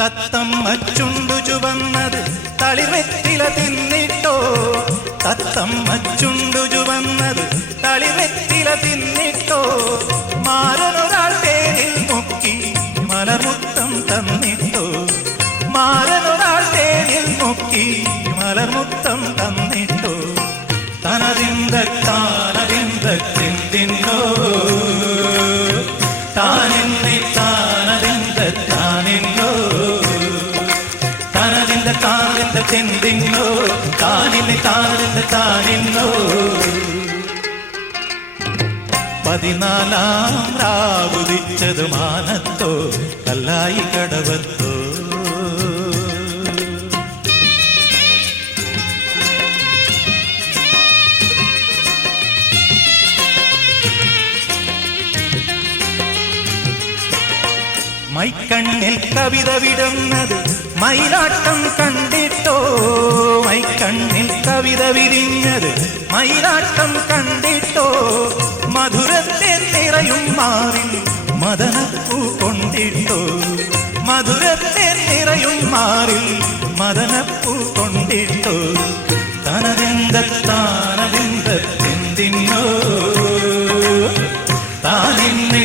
തത്തമ്മ ചുണ്ടു ചുവന്നത് തളിമെത്തില തിന്നിട്ടോ? തത്തമ്മ ചുണ്ടു ചുവന്നത് തളിമെത്തില തിന്നിട്ടോ? മാരനൊരാൾ തേനിൽ മുക്കി മലമുത്തം തന്നിട്ടോ? മാരനൊരാൾ തേനിൽ മുക്കി മലമുത്തം തന്നിട്ടോ? തനതിന്ത താനിന്ത താനിന് താനെന്ന് താനിന്നോ പതിനാലാം രാവുദിച്ചത് മാനത്തോ കല്ലായി കടവത്തോ? മൈക്കണ്ണിൽ കവിത വിടുന്നത് മൈക്കണ്ണിൽ കവിത വിരിഞ്ഞത് മയിലാട്ടം കണ്ടിട്ടോ? മധുരത്തെ നിറയും മാറിൽ മദനപ്പൂ കൊണ്ടിട്ടോ? മധുരത്തെ നിറയും മാറിൽ മദനപ്പൂ കൊണ്ടിട്ടോ? തനതെന്ത താനതെന്തെന്തിന്നോ താനിന്നെ